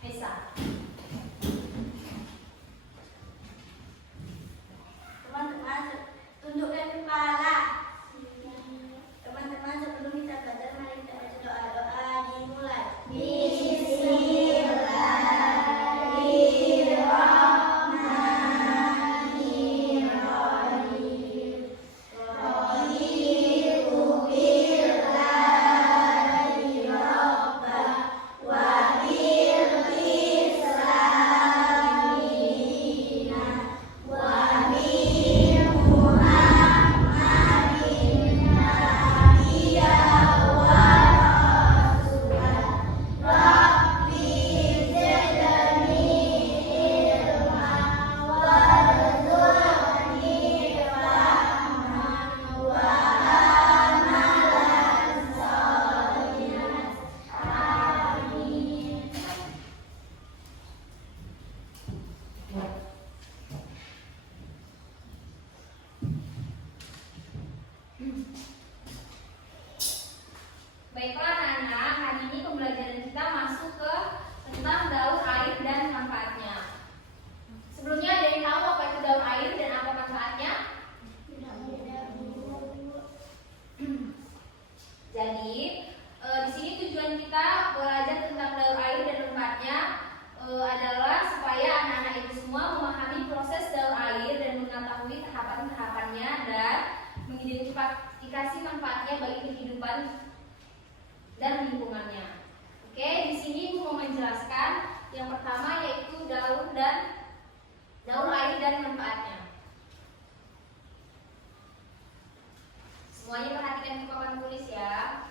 Bisa. Teman-teman tundukkan kepala. Teman-teman sebelum kita belajar mari kita baca doa-doa dimulai. Baiklah anak-anak, hari ini pembelajaran kita masuk ke tentang daur air dan manfaatnya. Sebelumnya ada yang tahu apa itu daur air dan apa manfaatnya? Jadi di sini tujuan kita belajar tentang daur air dan manfaatnya adalah supaya anak-anak itu semua memahami proses daur air dan mengetahui tahapan-tahapannya dan mengidentifikasi manfaatnya bagi kehidupan dan lingkungannya. Oke, di sini Ibu mau menjelaskan yang pertama yaitu daur air dan manfaatnya. Semuanya perhatikan di papan tulis ya.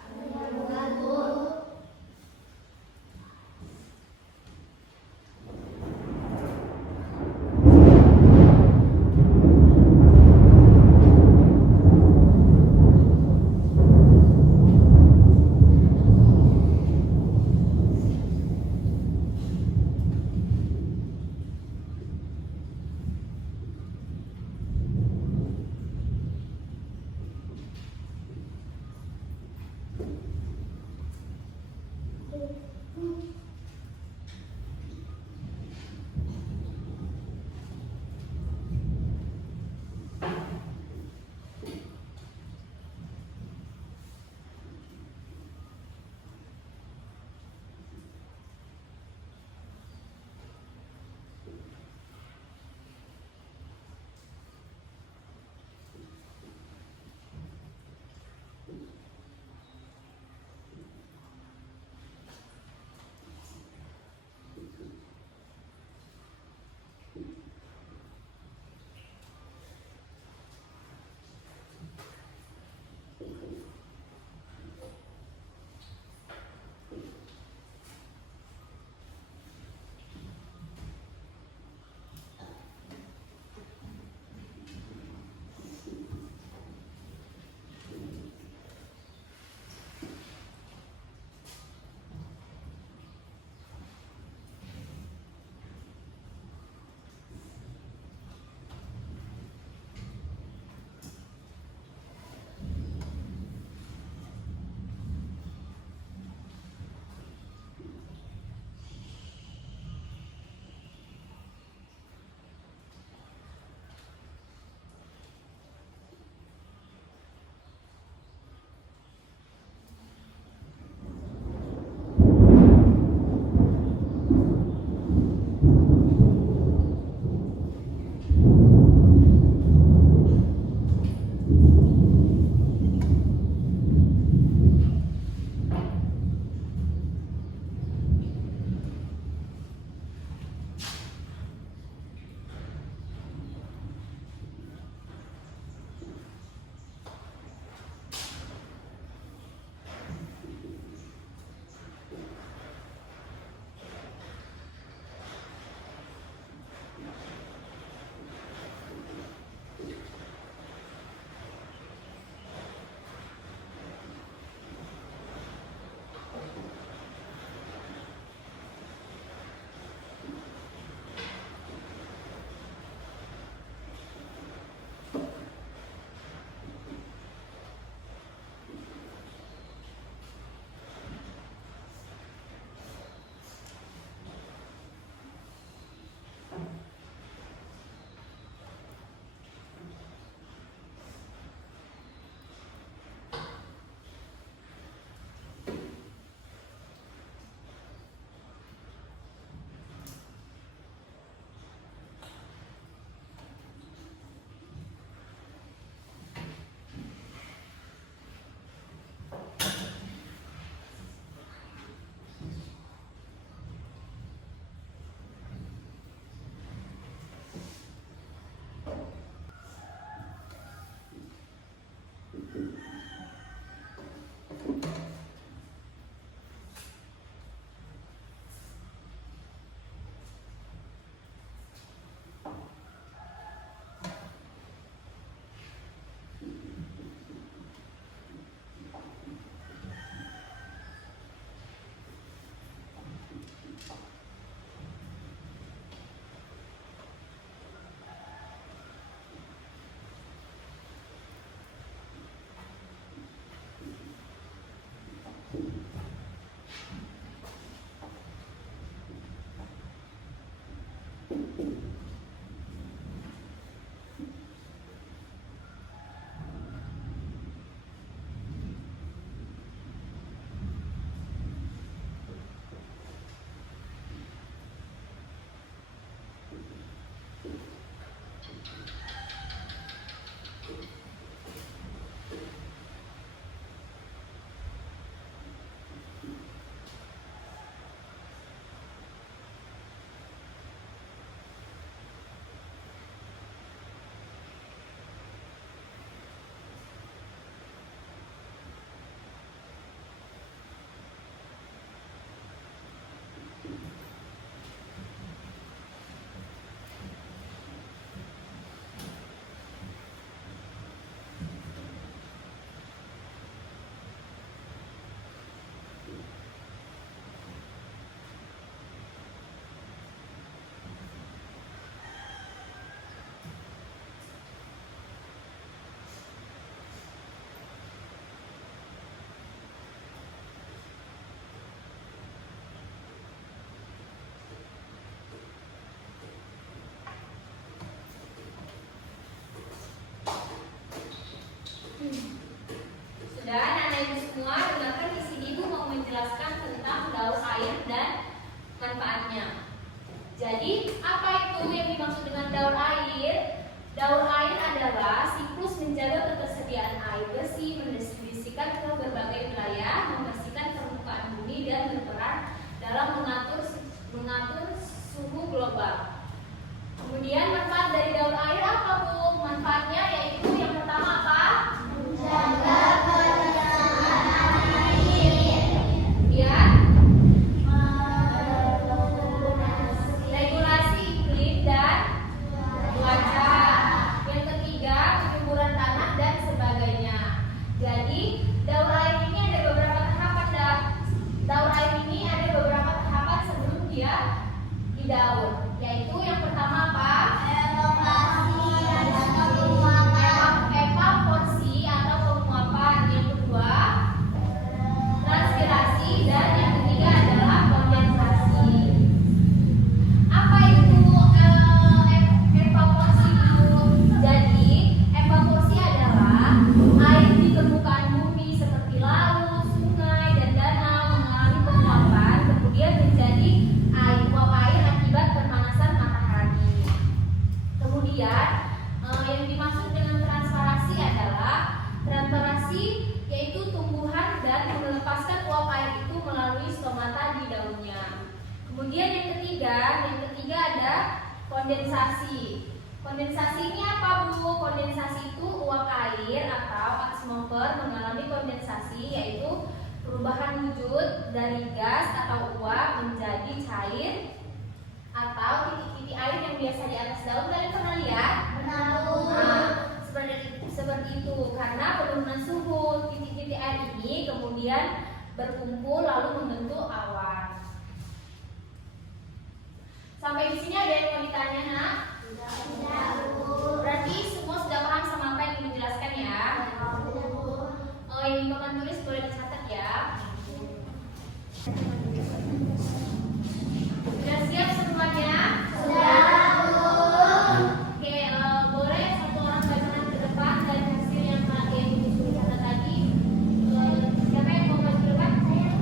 Sudah, anak-anak ibu semua, dengarkan di sini ibu mau menjelaskan tentang daur air dan manfaatnya. Jadi, apa itu yang dimaksud dengan daur air? Daur air adalah siklus menjaga ketersediaan air bersih, mendistribusikan ke berbagai wilayah, membersihkan permukaan bumi dan berperan dalam mengatur suhu global. Kemudian manfaat dari daur air apa, Bu? Manfaatnya yaitu yang pertama apa? Menjaga ketersediaan air. Kemudian regulasi iklim dan cuaca. Yang ketiga, penyuburan tanah dan sebagainya. Jadi, daur air ini ada beberapa tahapan. Daur air ini ada beberapa tahapan sebelum dia didaur. Yaitu yang pertama apa? Evaporasi atau penguapan. Yang kedua, transpirasi, dan yang ketiga adalah kondensasi. Apa itu evaporasi itu? Jadi, evaporasi adalah air di permukaan bumi seperti laut, sungai, dan danau mengalami penguapan, kemudian menjadi uap air akibat pemanasan matahari. Kemudian yang dimaksud dengan transparasi adalah transparasi yaitu tumbuhan dan melepaskan uap air itu melalui stomata di daunnya. Kemudian yang ketiga ada kondensasi. Kondensasi ini apa, Bu? Kondensasi itu uap air atau atmosfer mengalami kondensasi, yaitu perubahan wujud dari gas atau uap menjadi cair atau titik-titik air yang biasa di atas daun. Kalian pernah lihat? Seperti itu. Karena penurunan suhu, titik-titik air ini kemudian berkumpul lalu membentuk awan. Sampai di sini ada yang mau ditanya, nak? Tidak, Bu. Berarti semua sudah paham sama apa yang ingin dijelaskan ya? Yang di papan tulis boleh dicatat ya. Sudah siap semuanya? Sudah, Bu. Oke, boleh satu orang bacakan ke depan dan hasil yang disuruh catat tadi. Siapa yang mau maju ke depan? Saya.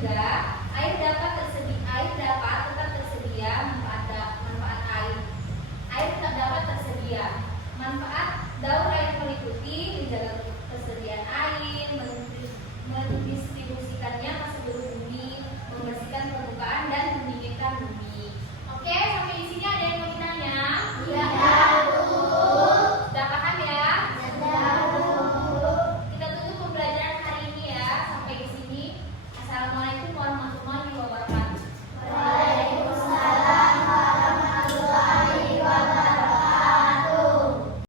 ketiga, air dapat tetap tersedia. Manfaat air. Air tetap dapat tersedia. Manfaat daur air meliputi menjaga ketersediaan air, mendistribusikannya ke seluruh bumi, membersihkan permukaan